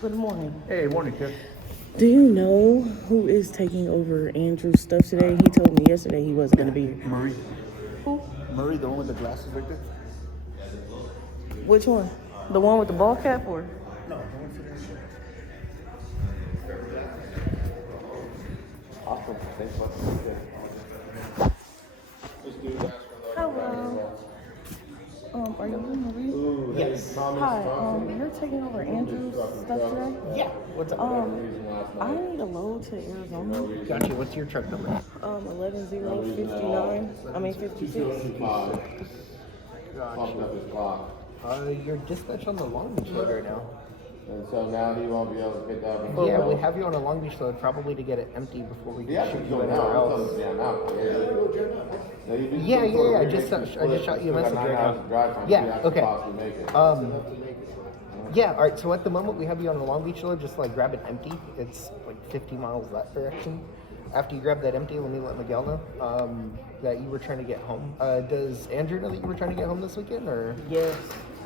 Good morning. Hey, morning, kid. Do you know who is taking over Andrew's stuff today? He told me yesterday he wasn't going to be here. Marie. Who? Marie, the one with the glasses right there? Which one? The one with the ball cap or? No, the one for this shit. Awesome. Thanks, bud. Hello. Are you Marie? Yes. Hi. You're taking over Andrew's stuff today? Yeah. What's up? I need a load to Arizona. Gotcha. What's your truck number? 11059. I mean 56. Gotcha. You're dispatched on the Long Beach load right now. And so now he won't be able to pick that up. Yeah, we have you on a Long Beach load probably to get it empty before we can shoot you anywhere else. Yeah. I just shot you a message right now. Yeah, okay. Yeah, all right. So at the moment we have you on a Long Beach load. Just like grab it empty. It's like 50 miles that direction. After you grab that empty, let me let Miguel know that you were trying to get home. Does Andrew know that you were trying to get home this weekend, or? Yes.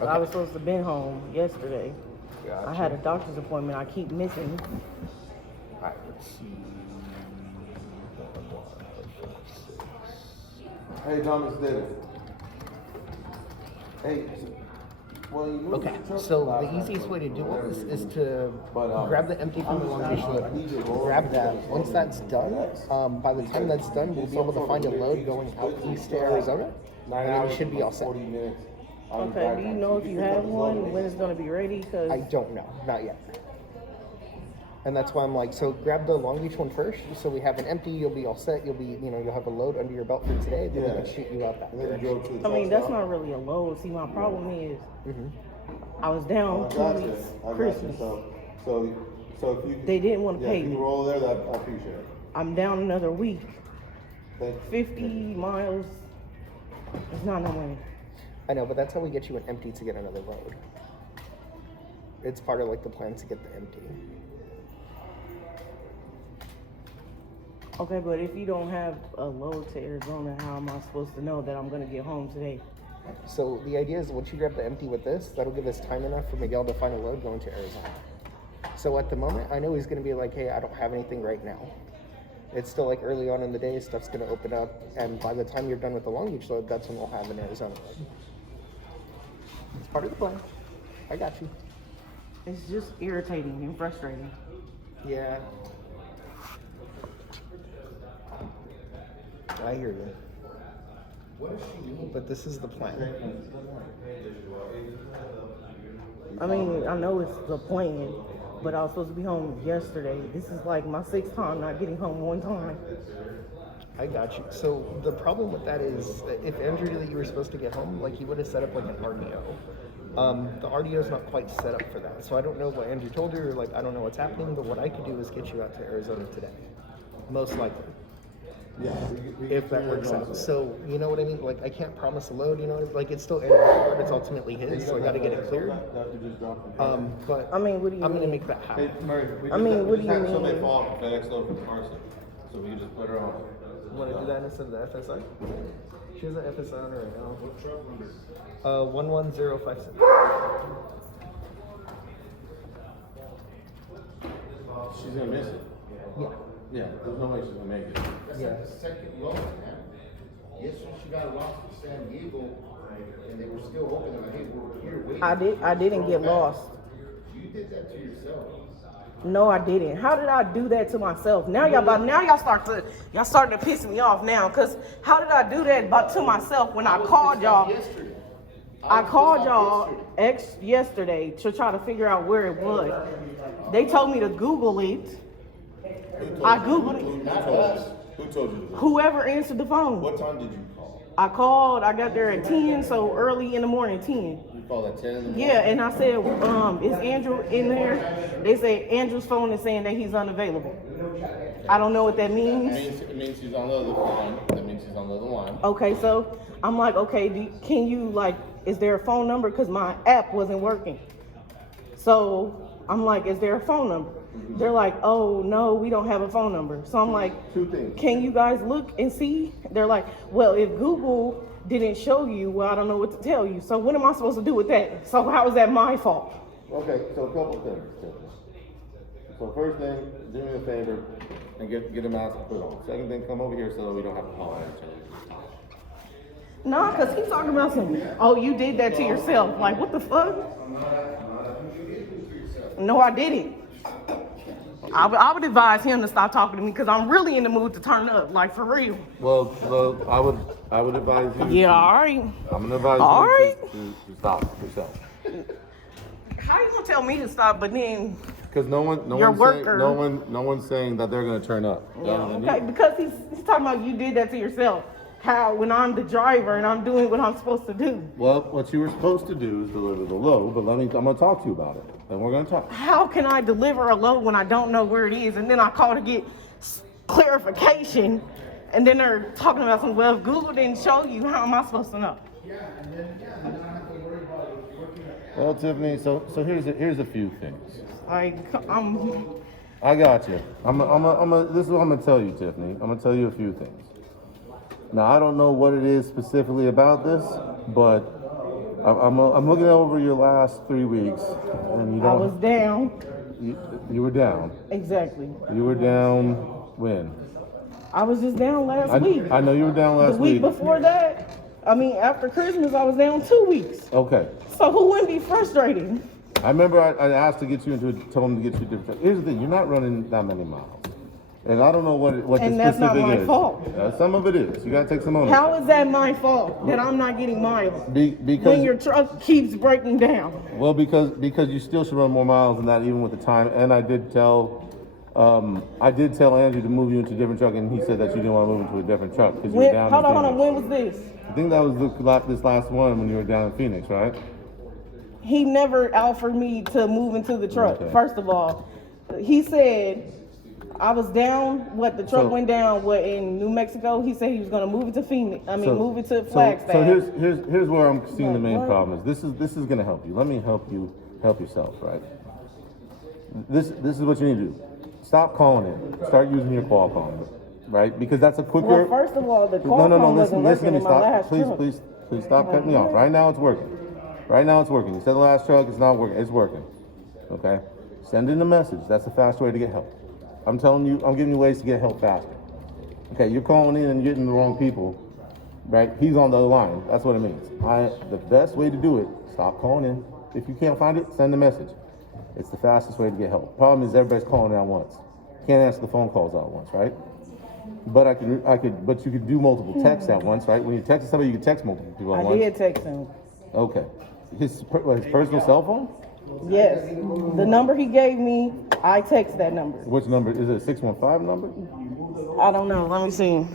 Okay. I was supposed to have been home yesterday. Gotcha. I had a doctor's appointment. I keep missing. All right, let's see. Hey, Thomas David. Hey, well, you moved Okay, the truck so last the easiest night, way to do but- this is to But, grab the empty from the Long Beach load. Grab that. Once that's done, by the time that's done, we'll be able to find a load going out east to Arizona, and it should be all set. 40 minutes. Okay, do you know if you have one, when it's going to be ready? Cause I don't know, not yet. And that's why I'm like, so grab the Long Beach one first, so we have an empty, you'll be all set, you'll have a load under your belt for today, then we can shoot you out that direction. I mean, that's not really a load. See, my problem is I was down 2 weeks Christmas. So if you They didn't want to pay if you me. roll there, that I appreciate it. I'm down another week. Thank you. 50 miles. It's not no money. I know, but that's how we get you an empty to get another load. It's part of like the plan to get the empty. Okay, but if you don't have a load to Arizona, how am I supposed to know that I'm going to get home today? So the idea is once you grab the empty with this, that'll give us time enough for Miguel to find a load going to Arizona. So at the moment, I know he's going to be like, hey, I don't have anything right now. It's still like early on in the day, stuff's going to open up, and by the time you're done with the Long Beach load, that's when we'll have an Arizona load. It's part of the plan. I got you. It's just irritating and frustrating. Yeah. I hear you. But this is the plan. I mean, I know it's the plan, but I was supposed to be home yesterday. This is like my 6th time not getting home one time. I got you. So the problem with that is that if Andrew knew that you were supposed to get home, like he would have set up like an RDO. The RDO is not quite set up for that. So I don't know what Andrew told you, or like I don't know what's happening, but what I could do is get you out to Arizona today. Most likely. Yeah, If that works out. So, you know what I mean? Like, I can't promise a load, you know? Like, it's still Andrew's card. It's ultimately his, so I got to get it cleared. But I mean, what do you I'm going to mean? make that happen. I mean, what do you So they mean? fall FedEx load from Carson. So we can just put her on. Want to do that instead of the FSI? She has an FSI on her right now. What truck number? 11056. She's gonna miss it. Yeah. Yeah, there's no way she's gonna make it. Yeah. The second load, man. Yesterday she got lost in San Diego, and they were still open. And hey, we're here waiting. I didn't get lost. You did that to yourself. No, I didn't. How did I do that to myself? Now y'all starting to piss me off now. Cause how did I do that to myself when I called y'all? Yesterday. I called y'all yesterday to try to figure out where it was. They told me to Google it. I Googled it. Not us. Who told you? Whoever answered the phone. What time did you call? I called. I got there at 10, so early in the morning, 10. You called at 10 in the morning? Yeah, and I said, is Andrew in there? They say Andrew's phone is saying that he's unavailable. I don't know what that means. It means he's on the other line. That means he's on the other line. Okay, so I'm like, okay, can you, like, is there a phone number? Because my app wasn't working. So I'm like, is there a phone number? They're like, oh, no, we don't have a phone number. So I'm like, Two things. can you guys look and see? They're like, well, if Google didn't show you, well, I don't know what to tell you. So what am I supposed to do with that? So how is that my fault? Okay, so a couple things. So first thing, do me a favor and get a mask put on. Second thing, come over here so we don't have to call at each other. No, because he's talking about something. Oh, you did that to yourself. Like, what the fuck? No, I didn't. I would advise him to stop talking to me because I'm really in the mood to turn up, like for real. Well, I would advise you. Yeah, all right. I'm gonna advise All you right. to stop yourself. How you gonna tell me to stop, but then Because no one's saying that they're gonna turn up. yeah, okay? Because he's talking about you did that to yourself. How when I'm the driver and I'm doing what I'm supposed to do. Well, what you were supposed to do is deliver the load, but I'm gonna talk to you about it. Then we're gonna talk. How can I deliver a load when I don't know where it is? And then I call to get clarification, and then they're talking about some. Well, if Google didn't show you, how am I supposed to know? Well, Tiffany, so here's a few things. Like I got you. This is what I'm gonna tell you, Tiffany. I'm gonna tell you a few things. Now, I don't know what it is specifically about this, but I'm looking over your last 3 weeks, and you I don't. was down. You were down. Exactly. You were down when? I was just down last week. I know you were down last The week before that, I mean, after Christmas, I was down 2 weeks. Okay. So who wouldn't be frustrated? I remember I asked to get you told him to get you different. Here's the thing: you're not running that many miles, and I don't know what the And that's specific not my is. fault. Some of it is. You gotta take some ownership. How is that my fault that I'm not getting miles Because when your truck keeps breaking down? well, because you still should run more miles than that, even with the time. And I did tell Andrew to move you into a different truck, and he said that you didn't want to move into a different truck because you were down. Hold in on. Phoenix. When was this? I think that was this last one when you were down in Phoenix, right? He never offered me to move into the truck. Okay. First of all, he said I was down. The truck went down. In New Mexico? He said he was going to move it to Phoenix. move it to Flagstaff. So here's where I'm seeing the main What? problem is. This is going to help you. Let me help you help yourself, right? This is what you need to do. Stop calling in. Start using your call calling, right? Because that's a quicker. Well, first of all, the call No. wasn't Listen to working me. in my Stop. last Please, truck. please stop cutting me off. Right now it's working. Right now it's working. You said the last truck, it's not working. It's working. Okay? Send in a message. That's the fast way to get help. I'm telling you, I'm giving you ways to get help faster. Okay, you're calling in and getting the wrong people, right? He's on the other line. That's what it means. The best way to do it, stop calling in. If you can't find it, send a message. It's the fastest way to get help. Problem is everybody's calling in at once. Can't answer the phone calls at once, right? But but you could do multiple texts at once, right? When you text somebody, you can text multiple people at I once. did text him. Okay. His personal cell phone? Yes. The number he gave me, I text that number. Which number? Is it a 615 number? I don't know. Let me see.